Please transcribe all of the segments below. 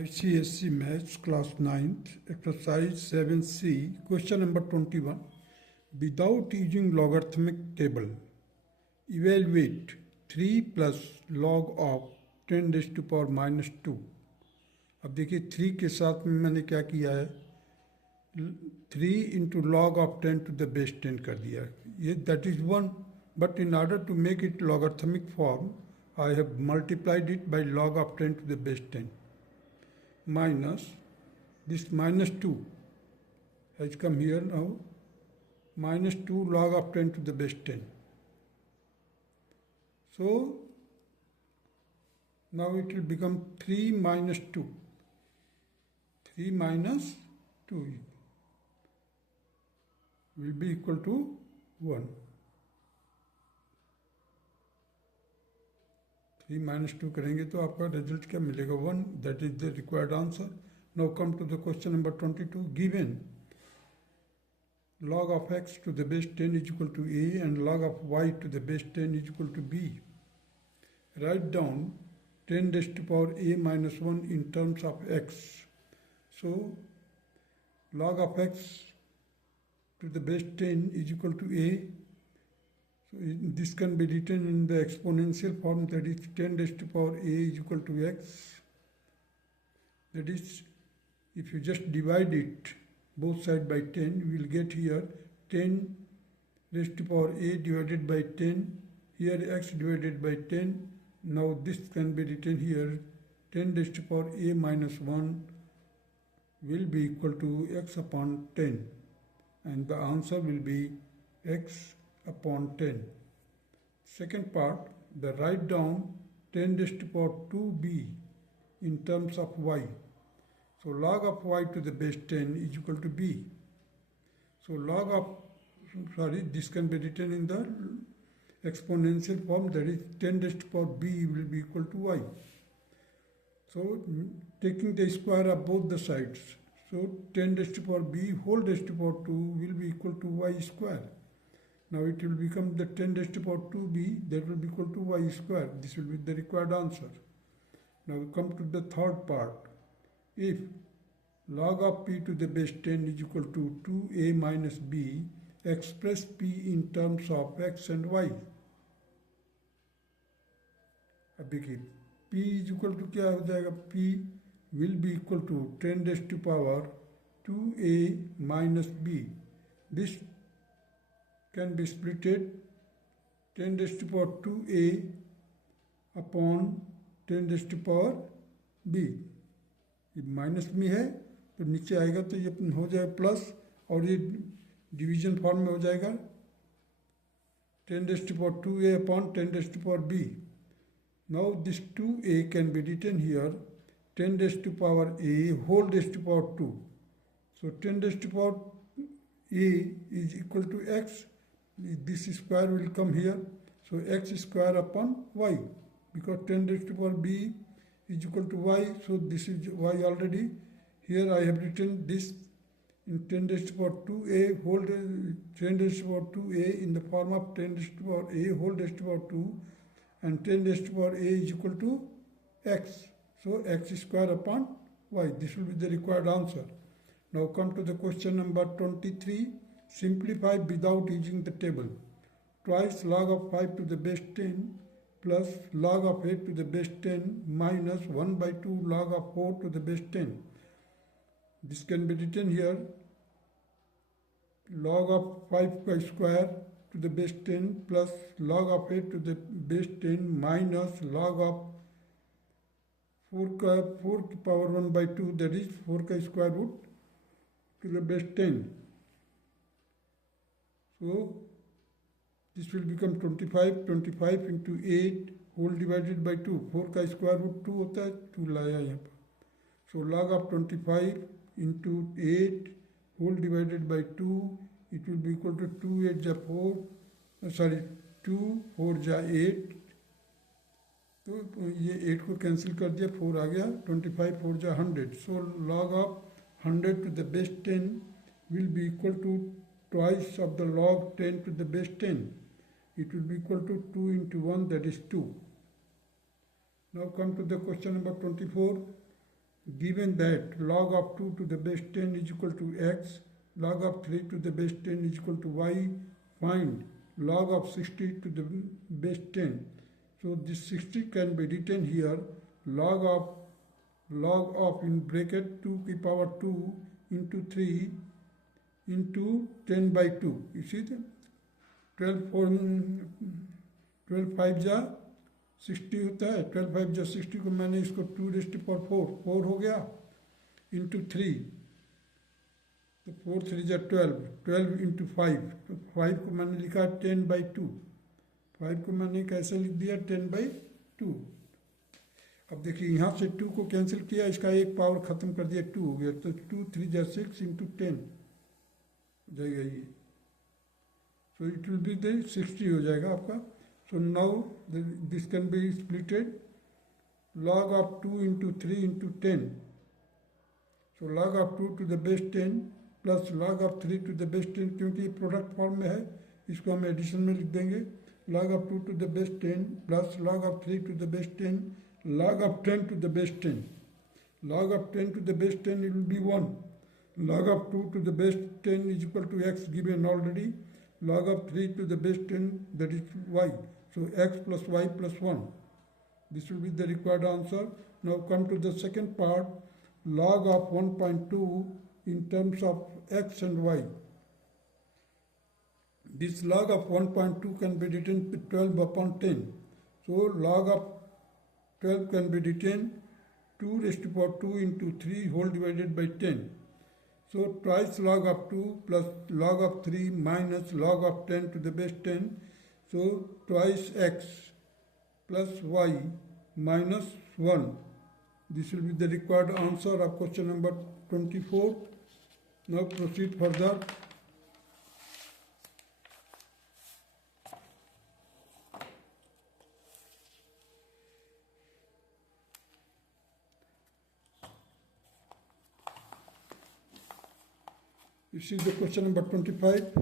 ICSC Maths Class 9th, Exercise 7C, Question number 21. Without using logarithmic table, evaluate 3 plus log of 10 raised to power minus 2. अब देखिए 3 के साथ में मैंने क्या किया है, 3 into log of 10 to the base 10 कर दिया है. ये that is 1, but in order to make it logarithmic form, I have multiplied it by log of 10 to the base 10. Minus this minus 2 has come here now, minus 2 log of 10 to the base 10. So now it will become 3 minus 2. 3 minus 2 will be equal to 1. 3 minus 2 करेंगे तो आपका result क्या मिलेगा, 1. That is the required answer. Now come to the question number 22. Given log of x to the base 10 is equal to a and log of y to the base 10 is equal to b. Write down 10 raised to power a minus 1 in terms of x. So log of x to the base 10 is equal to a. So this can be written in the exponential form, that is 10 raised to power a is equal to x. That is, if you just divide it both sides by 10, you will get here 10 raised to power a divided by 10, here x divided by 10. Now this can be written here, 10 raised to power a minus 1 will be equal to x upon 10, and the answer will be x upon 10. Second part, the write down 10 raised to power 2b in terms of y. So log of y to the base 10 is equal to b. So this can be written in the exponential form, that is 10 raised to power b will be equal to y. So taking the square of both the sides, so 10 raised to power b whole raised to power 2 will be equal to y square. Now it will become the 10 raised to power 2b, that will be equal to y square. This will be the required answer. Now we come to the third part. If log of p to the base 10 is equal to 2a minus b, express p in terms of x and y. अब देखिए p is equal to क्या हो जाएगा, p will be equal to 10 raised to power 2a minus b. This can be splitted 10 raised to power 2a upon 10 raised to power b. ये minus में है तो नीचे आएगा तो ये हो जाएगा प्लस, और ये डिवीजन फॉर्म में हो जाएगा 10 raised to power 2a upon 10 raised to power b. Now this 2a can be written here 10 raised to power a whole raised to power 2. So 10 raised to power a is equal to x. This square will come here. So x square upon y, because 10 raised to power b is equal to y. So this is y already. Here I have written this in 10 raised to power 2a whole 10 raised to power 2a in the form of 10 raised to power a whole raised to power 2, and 10 raised to power a is equal to x. So x square upon y. This will be the required answer. Now come to the question number 23. Simplify without using the table. Twice log of 5 to the base 10 plus log of 8 to the base 10 minus 1 by 2 log of 4 to the base 10. This can be written here, log of 5 square to the base 10 plus log of 8 to the base 10 minus log of 4 power 1 by 2, that is 4 square root to the base 10. So this will become 25 into 8 whole divided by 2. 4 का square root 2 होता है, 2 लाया यहाँ पर. So log of 25 into 8 whole divided by 2, it will be equal to 2 8 जा 4, 2 4 जा 8. तो ये 8 को कैंसिल कर दिया, 4 आ गया, 25 4 जा 100. So log of 100 to the base 10 will be equal to twice of the log 10 to the base 10. It will be equal to 2 into 1, that is 2. Now come to the question number 24. given that log of 2 to the base 10 is equal to x, log of 3 to the base 10 is equal to y, find log of 60 to the base 10. So this 60 can be written here log of in bracket 2 की power 2 into 3 into 10 by 2. You see that 12 5 जा 60 होता है, 12 5 जा 60 को मैंने इसको 2 raised to power 4 हो गया into 3, तो 4 3 जा 12 into 5, तो 5 को मैंने लिखा 10 by 2, 5 को मैंने कैसे लिख दिया 10 by 2. अब देखिए यहाँ से 2 को कैंसिल किया, इसका एक पावर खत्म कर दिया, 2 हो गया, तो 2 3 जा 6 into 10 हो जाएगा ये, so it will be the 60 हो जाएगा आपका. So now this can be splitted log of 2 into 3 into 10. So log of 2 to the base 10 plus log of 3 to the base 10, क्योंकि प्रोडक्ट फॉर्म में है इसको हम एडिशन में लिख देंगे. log of 2 to the base 10 plus log of 3 to the base 10 log of 10 to the base 10. Log of 10 to the base 10 it will be 1. Log of 2 to the base 10 is equal to x given already. Log of 3 to the base 10, that is y. So x plus y plus 1. This will be the required answer. Now come to the second part. Log of 1.2 in terms of x and y. This log of 1.2 can be written 12 upon 10. So log of 12 can be written 2 raised to power 2 into 3 whole divided by 10. So twice log of 2 plus log of 3 minus log of 10 to the base 10. So twice x plus y minus 1. This will be the required answer of question number 24. Now proceed further. This is the question number 25.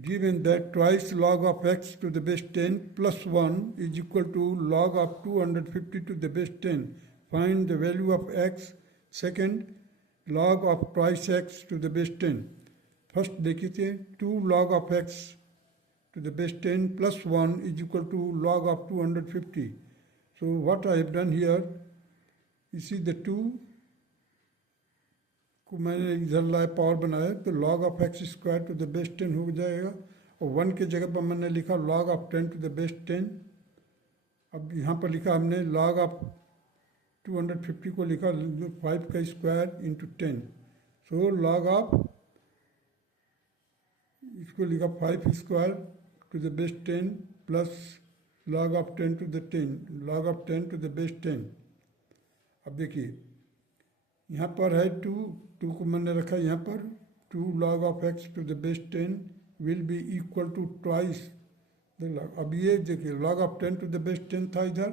Given that twice log of x to the base 10 plus 1 is equal to log of 250 to the base 10, find the value of x. Second, log of twice x to the base 10. First देखिए 2 log of x to the base 10 plus 1 is equal to log of 250. So what I have done here, you see the 2 को मैंने इधर लाया power बनाया, तो log of x square to the base 10 हो जाएगा, और 1 के जगह पर मैंने लिखा log of 10 to the base 10. अब यहाँ पर लिखा हमने log of 250 को लिखा 5 का square into 10. So log of इसको लिखा 5 square to the base 10 plus log of 10 to the 10, log of 10 to the base 10. अब देखिए यहाँ पर है 2 को मैंने रखा यहाँ पर 2 log of x to the base 10 will be equal to twice the log. अब ये देखिए log of 10 to the base 10 था इधर,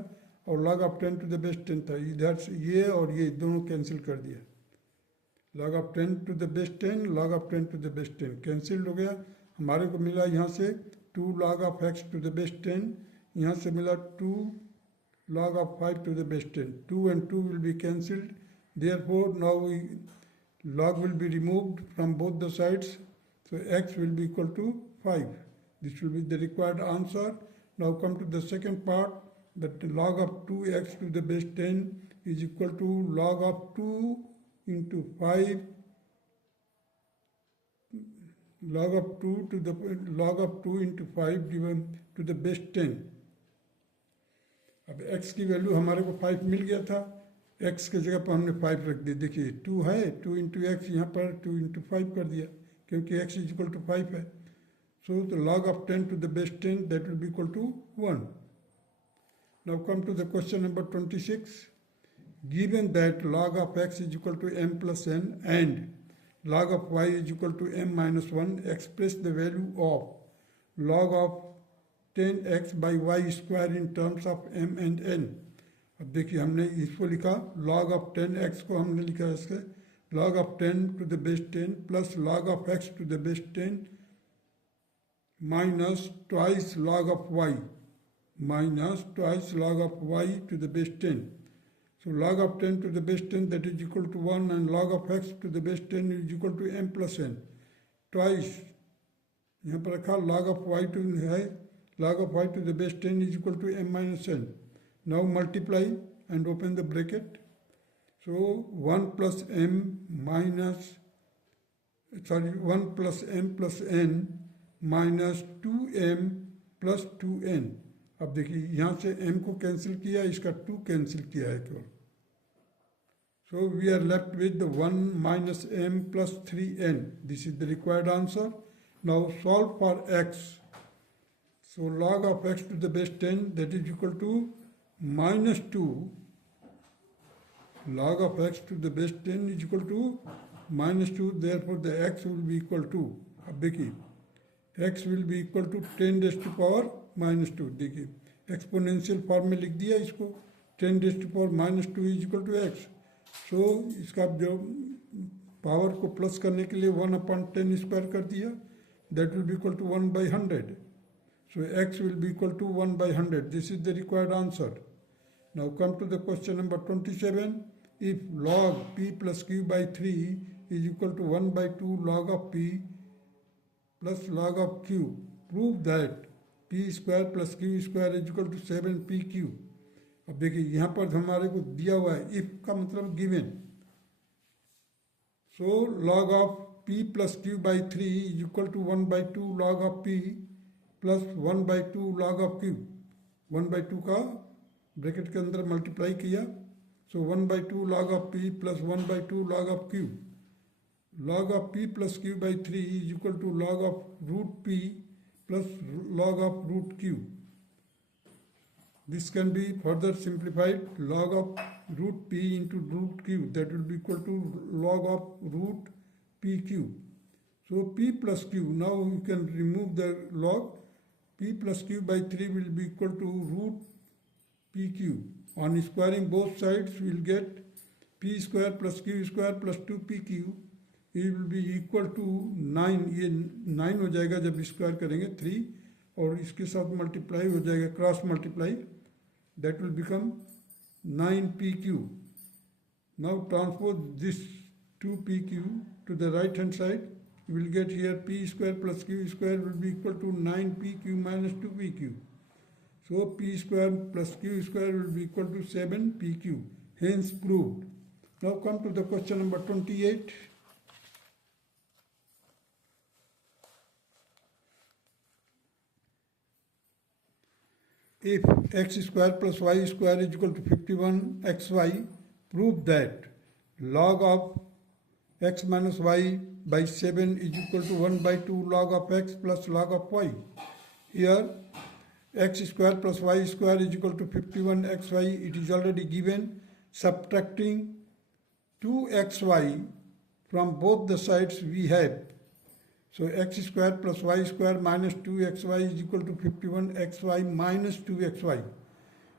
और log of 10 to the base 10 था इधर से, ये और ये दोनों कैंसिल कर दिया. log of 10 to the base 10, log of 10 to the base 10 cancel हो गया. हमारे को मिला यहाँ से 2 log of x to the base 10, यहाँ से मिला 2 log of 5 to the base 10. 2 and 2 will be cancelled. Therefore, now log will be removed from both the sides. So x will be equal to 5. This will be the required answer. Now come to the second part. That log of 2x to the base 10 is equal to log of 2 into 5. Log of 2 into 5 given to the base 10. अब x की value हमारे को 5 मिल गया था, x के जगह पर हमने 5 रख दी. देखिए 2 है, 2 इंटू एक्स यहाँ पर 2 इंटू 5 कर दिया क्योंकि x इज इक्वल टू 5 है. So the log of 10 to the base 10 that will be equal to 1. Now come to the question number 26. Given that log of x is equal to m plus n and log of y is equal to m minus 1, express the value of log of 10x by y square in terms of m and n. अब देखिए हमने इसको लिखा log of 10x को हमने लिखा इसके log of 10 to the base 10 plus log of x to the base 10 minus twice log of y to the base 10. So log of 10 to the base 10, that is equal to 1, and log of x to the base 10 is equal to m plus n. Twice यहाँ पर रखा log of y to है, log of y to the base 10 is equal to m minus n. Now multiply and open the bracket. So 1 plus m plus n minus 2m plus 2n. अब देखिए यहाँ से m को cancel किया, इसका 2 cancel किया है केवल. So we are left with the 1 minus m plus 3n. This is the required answer. Now solve for x. So log of x to the base 10, that is equal to minus 2. Log of x to the base 10 is equal to minus 2. Therefore the x will be equal to, अब देखिए x will be equal to 10 raised to power minus 2. देखिए exponential form में लिख दिया इसको, 10 raised to power minus 2 is equal to x. So इसका जो power को प्लस करने के लिए 1/10 स्क्वायर कर दिया, that will be equal to 1/100. So x will be equal to 1/100. This is the required answer. Now come to the question number 27. If log p plus q by 3 is equal to 1/2 log of p plus log of q, prove that p square plus q square is equal to 7pq. अब देखिए यहाँ पर हमारे को दिया हुआ है, if का मतलब given. So log of p plus q by 3 is equal to 1/2 log of p plus 1/2 log of q. 1/2 का ब्रैकेट के अंदर मल्टीप्लाई किया, so 1/2 log of p plus 1/2 log of q. Log of p plus q by 3 is equal to log of root p plus log of root q. This can be further simplified. Log of root p into root q, that will be equal to log of root pq. So p plus q, now you can remove the log. P plus q by 3 will be equal to root pq. On squaring both sides, we will get p square plus q square plus 2pq. It will be equal to 9. ये 9 हो जाएगा जब square करेंगे 3, और इसके साथ multiply हो जाएगा, cross multiply, that will become 9pq. Now transpose this 2pq to the right hand side. You will get here p square plus q square will be equal to 9pq minus 2pq. So p square plus q square will be equal to 7pq. Hence proved. Now come to the question number 28. If x square plus y square is equal to 51xy, prove that log of x minus y by 7 is equal to 1/2 log of x plus log of y. Here x square plus y square is equal to 51xy. It is already given. Subtracting 2xy from both the sides we have. So x square plus y square minus 2xy is equal to 51xy minus 2xy.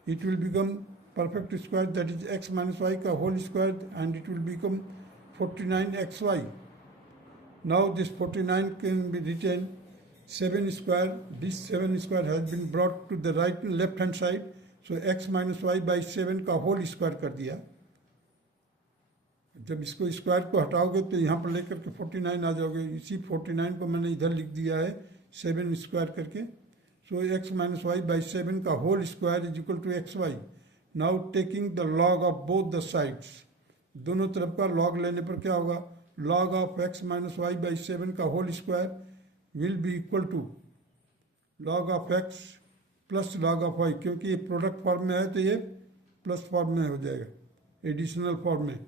It will become perfect square, that is x minus y ka whole square, and it will become 49xy. Now this 49 can be written 7 square. This 7 square has been brought to the right and left hand side. So x minus y by 7 का whole square कर दिया. जब इसको square को हटाओगे तो यहाँ पर लेकर के 49 आ जाओगे. इसी 49 को मैंने इधर लिख दिया है 7 स्क्वायर करके. So x minus y by 7 का whole square is equal to x y. Now taking the log of both the sides, दोनों तरफ का लॉग लेने पर क्या होगा, log of x minus y by 7 का whole square will be equal to log of x plus log of y. क्योंकि ये प्रोडक्ट फॉर्म में है तो ये प्लस फॉर्म में हो जाएगा, एडिशनल फॉर्म में.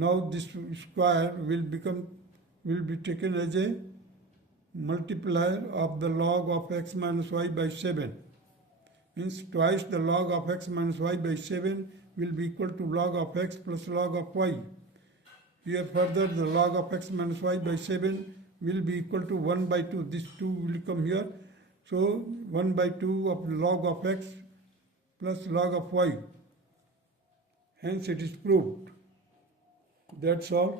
Now this square will be taken as a multiplier of the log of x minus y by 7. Means twice the log of x minus y by 7 will be equal to log of x plus log of y. Here further the log of x minus y by 7 will be equal to 1/2. This 2 will come here. So 1/2 of log of x plus log of y. Hence it is proved. That's all.